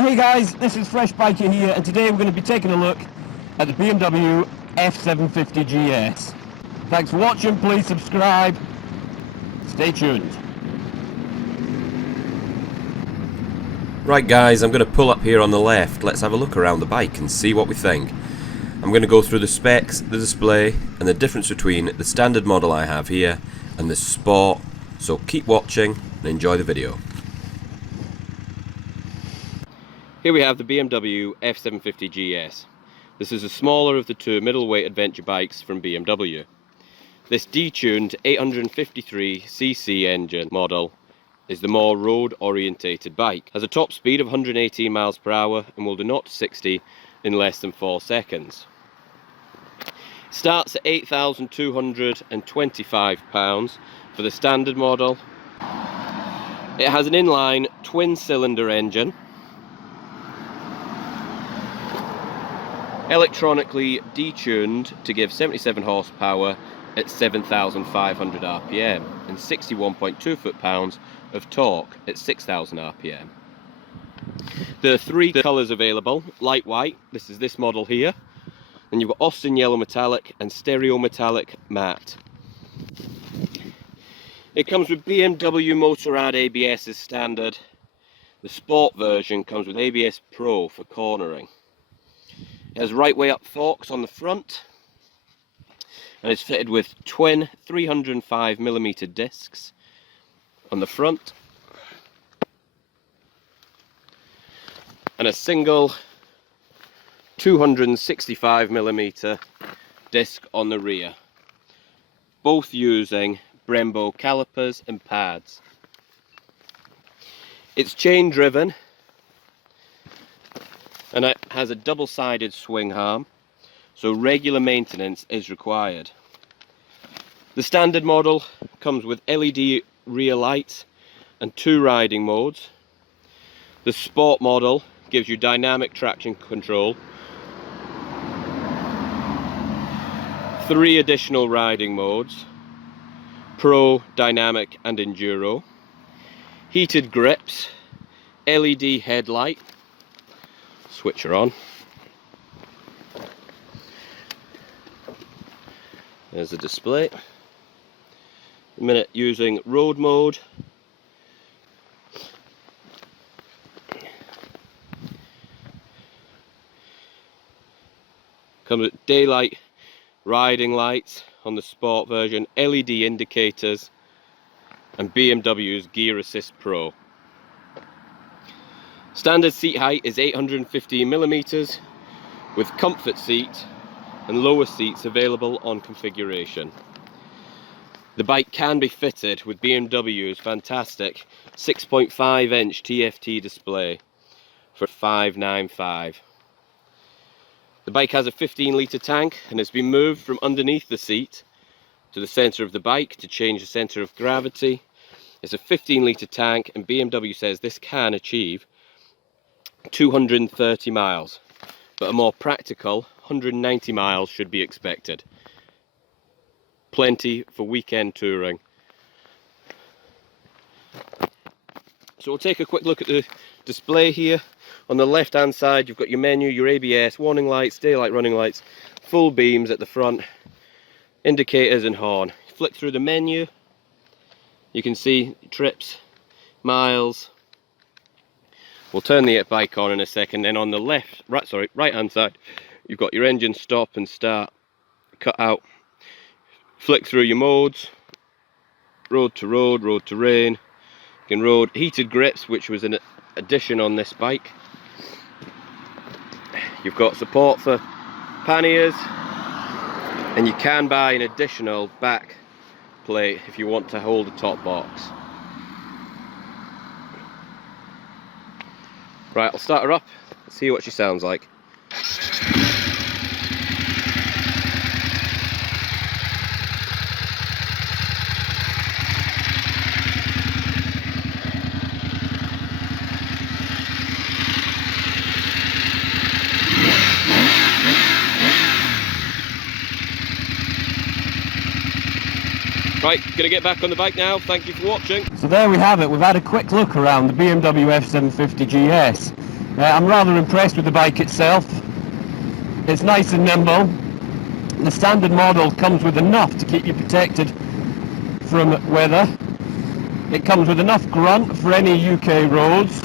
Hey guys, this is Fresh Biker here, and today we're going to be taking a look at the BMW F750GS. Thanks for watching, please subscribe, stay tuned. Right guys, I'm going to pull up here on the left. Let's have a look around the bike and see what we think. I'm going to go through the specs, the display, and the difference between the standard model I have here and the Sport, so keep watching and enjoy the video. Here we have the BMW F750GS. This is the smaller of the two middleweight adventure bikes from BMW. This detuned 853cc engine model is the more road orientated bike. Has a top speed of 118 miles per hour and will do 0 to 60 in less than 4 seconds. Starts at £8,225 for the standard model. It has an inline twin cylinder engine, electronically detuned to give 77 horsepower at 7,500 RPM and 61.2 foot-pounds of torque at 6,000 RPM. There are 3 colours available: light white, this is this model here, and you've got Austin yellow metallic and stereo metallic matte. It comes with BMW Motorrad ABS as standard. The Sport version comes with ABS Pro for cornering. It has right way up forks on the front and is fitted with twin 305mm discs on the front and a single 265mm disc on the rear, both using Brembo calipers and pads. It's chain driven and it has a double-sided swing arm, so regular maintenance is required. The standard model comes with LED rear lights and 2 riding modes. The Sport model gives you dynamic traction control, 3 additional riding modes: Pro, Dynamic and Enduro, heated grips, LED headlight, switcher on. There's the display. A minute using road mode. Comes with daylight riding lights on the Sport version, LED indicators and BMW's Gear Assist Pro. Standard seat height is 815mm with comfort seat and lower seats available on configuration. The bike can be fitted with BMW's fantastic 6.5-inch TFT display for $595. The bike has a 15-litre tank and has been moved from underneath the seat to the centre of the bike to change the centre of gravity. It's a 15-litre tank and BMW says this can achieve 230 miles, but a more practical 190 miles should be expected. Plenty for weekend touring. So we'll take a quick look at the display here. On the left hand side you've got your menu, your ABS, warning lights, daylight running lights, full beams at the front, indicators and horn. Flick through the menu, you can see trips, miles. We'll turn the bike on in a second. Then on the right hand side you've got your engine stop and start, cut out. Flick through your modes: road to road, road to rain, road, heated grips, which was an addition on this bike. You've got support for panniers, and you can buy an additional back plate if you want to hold the top box. Right, I'll start her up, see what she sounds like. Right, gonna get back on the bike now. Thank you for watching. So there we have it. We've had a quick look around the BMW F750GS. I'm rather impressed with the bike itself. It's nice and nimble. The standard model comes with enough to keep you protected from weather. It comes with enough grunt for any UK roads.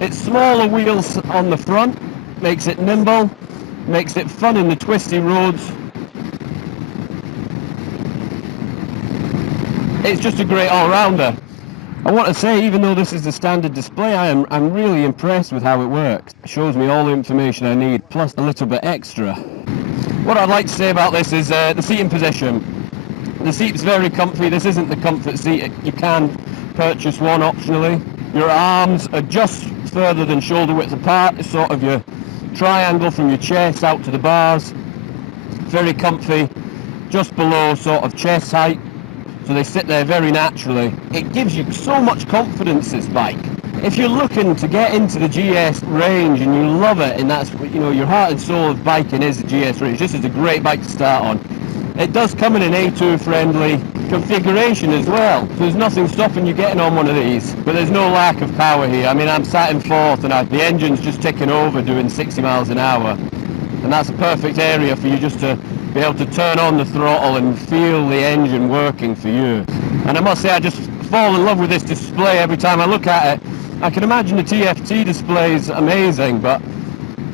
Its smaller wheels on the front makes it nimble, makes it fun in the twisty roads. It's just a great all-rounder. I want to say, even though this is the standard display, I'm really impressed with how it works. It shows me all the information I need, plus a little bit extra. What I'd like to say about this is the seating position. The seat's very comfy. This isn't the comfort seat. You can purchase one optionally. Your arms are just further than shoulder width apart. It's sort of your triangle from your chest out to the bars. Very comfy, just below sort of chest height. So they sit there very naturally. It gives you so much confidence, this bike. If you're looking to get into the GS range and you love it, and that's, you know, your heart and soul of biking is the GS range, this is a great bike to start on. It does come in an A2 friendly configuration as well. So there's nothing stopping you getting on one of these, but there's no lack of power here. I mean, I'm sat in fourth and the engine's just ticking over doing 60 miles an hour. And that's a perfect area for you just to be able to turn on the throttle and feel the engine working for you. And I must say, I just fall in love with this display every time I look at it. I can imagine the TFT display is amazing, but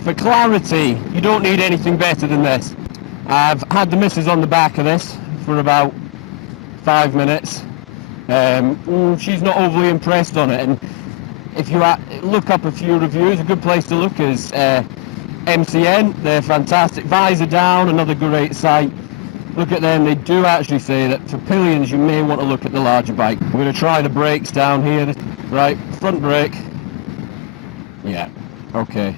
for clarity, you don't need anything better than this. I've had the missus on the back of this for about 5 minutes. She's not overly impressed on it, and if you look up a few reviews, a good place to look is MCN. They're fantastic. Visor down, another great site. Look at them. They do actually say that for pillions you may want to look at the larger bike. We're going to try the brakes down here. Right, front brake. Yeah, okay.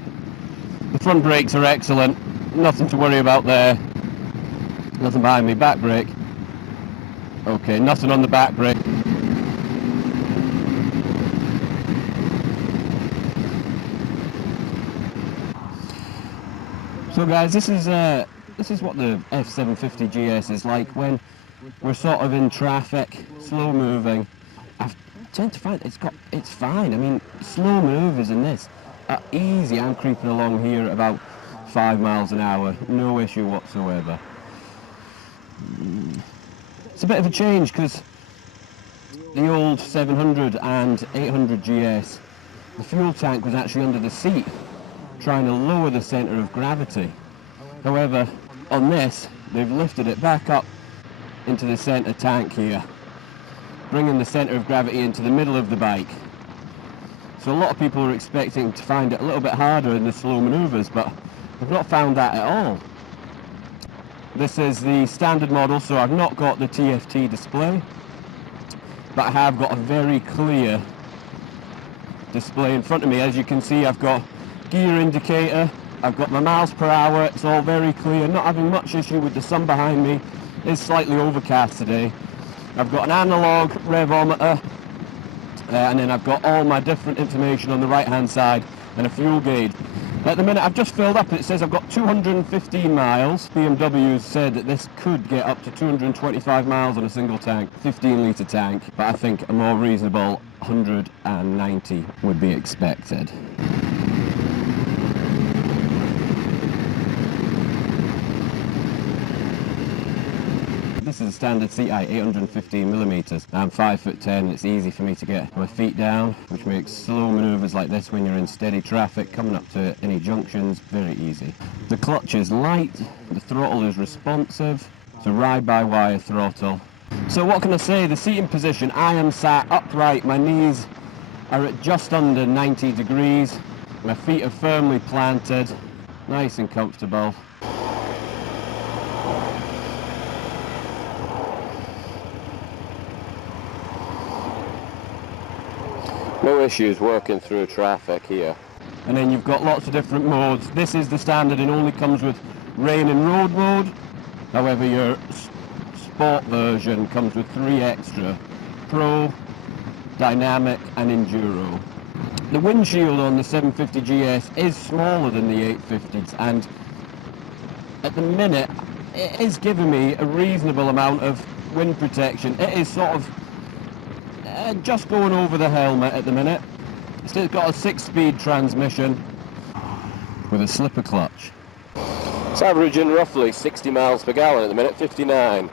The front brakes are excellent. Nothing to worry about there. Nothing behind me. Back brake. Okay, nothing on the back brake. So guys, this is what the F750GS is like when we're sort of in traffic, slow moving. I tend to find it's fine. I mean, slow maneuvers in this are easy. I'm creeping along here at about 5 miles an hour, no issue whatsoever. It's a bit of a change because the old 700 and 800GS, the fuel tank was actually under the seat, trying to lower the centre of gravity. However, on this, they've lifted it back up into the centre tank here, bringing the centre of gravity into the middle of the bike. So a lot of people are expecting to find it a little bit harder in the slow manoeuvres, but I've not found that at all. This is the standard model, so I've not got the TFT display, but I have got a very clear display in front of me. As you can see, I've got gear indicator, I've got my miles per hour, it's all very clear, not having much issue with the sun behind me. It's slightly overcast today. I've got an analog revometer, and then I've got all my different information on the right hand side and a fuel gauge. At the minute I've just filled up, it says I've got 215 miles. BMWs said that this could get up to 225 miles on a single tank, 15 litre tank, but I think a more reasonable 190 would be expected. This is a standard seat height, 815mm. I'm 5'10", it's easy for me to get my feet down, which makes slow manoeuvres like this when you're in steady traffic, coming up to any junctions, very easy. The clutch is light, the throttle is responsive, it's a ride-by-wire throttle. So what can I say, the seating position, I am sat upright, my knees are at just under 90 degrees, my feet are firmly planted, nice and comfortable. No issues working through traffic here. And then you've got lots of different modes. This is the standard and only comes with rain and road mode. However, your sport version comes with 3 extra: Pro, Dynamic and Enduro. The windshield on the 750GS is smaller than the 850s, and at the minute it is giving me a reasonable amount of wind protection. It is sort of just going over the helmet at the minute. It's got a 6-speed transmission with a slipper clutch. It's averaging roughly 60 miles per gallon at the minute, 59.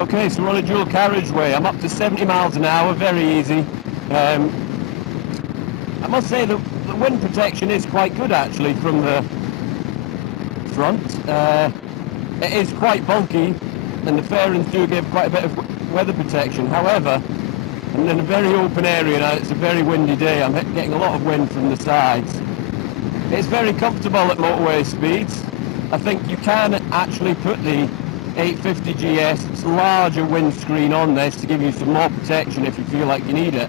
Okay, so we're on a dual carriageway. I'm up to 70 miles an hour, very easy. I must say the wind protection is quite good actually from the front. It is quite bulky and the fairings do give quite a bit of weather protection. However, I'm in a very open area now, it's a very windy day, I'm getting a lot of wind from the sides. It's very comfortable at motorway speeds. I think you can actually put the 850GS larger windscreen on this to give you some more protection if you feel like you need it.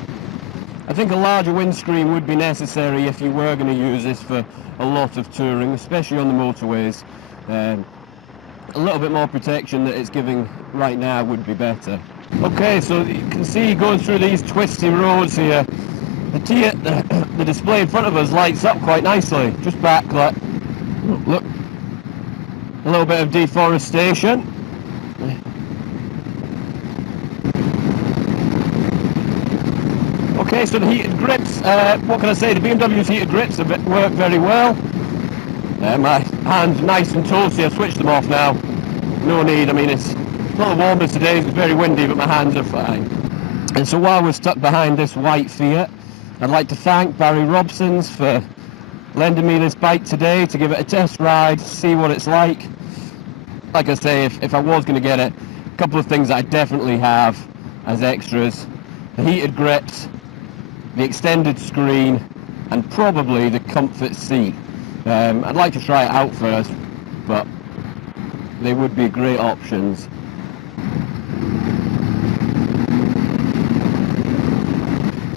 I think a larger windscreen would be necessary if you were going to use this for a lot of touring, especially on the motorways. A little bit more protection that it's giving right now would be better. Okay, so you can see going through these twisty roads here, the display in front of us lights up quite nicely, just backlit. Look, a little bit of deforestation. Okay, so the heated grips, what can I say, the BMW's heated grips work very well. My hand's nice and toasty, I've switched them off now. No need, I mean it's not the warmest today, it's very windy, but my hands are fine. And so while we're stuck behind this white Fiat, I'd like to thank Barrie Robsons for lending me this bike today to give it a test ride, see what it's like. Like I say, if I was going to get it, a couple of things that I definitely have as extras: the heated grips, the extended screen, and probably the comfort seat. I'd like to try it out first, but they would be great options.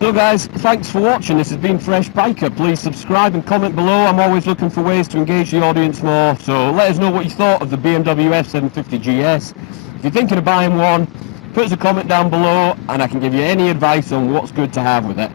So guys, thanks for watching. This has been Fresh Biker. Please subscribe and comment below. I'm always looking for ways to engage the audience more, so let us know what you thought of the BMW F750GS. If you're thinking of buying one, put us a comment down below and I can give you any advice on what's good to have with it.